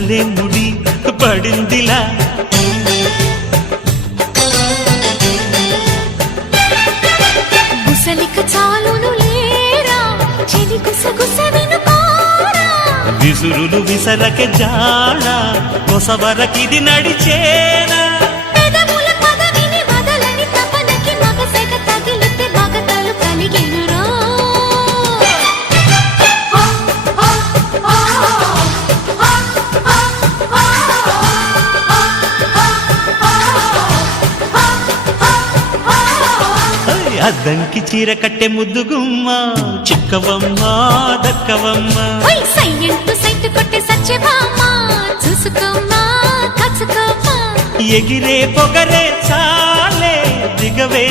భలే ముడి పడిందిలా గుసలిక చాలును లేరా చెలి గుసగుస వినుకోరా విసురులు విసరక జాడ కొసవరకిది నడిచేనా పెదవుల పదవిని వదలని తపనకి మగసెగ తగిలితే మగతలు కలిగెనురా అద్దంకి చీర కట్టె ముద్దుగుమ్మ చిక్కవమ్మ దక్కవమ్మ సయ్యంటూ సైతు కొట్టే సత్యభామ చూసుకోమ్మా కచ్చుకోమ్మా ఎగిరే పొగరే చాలే దిగవే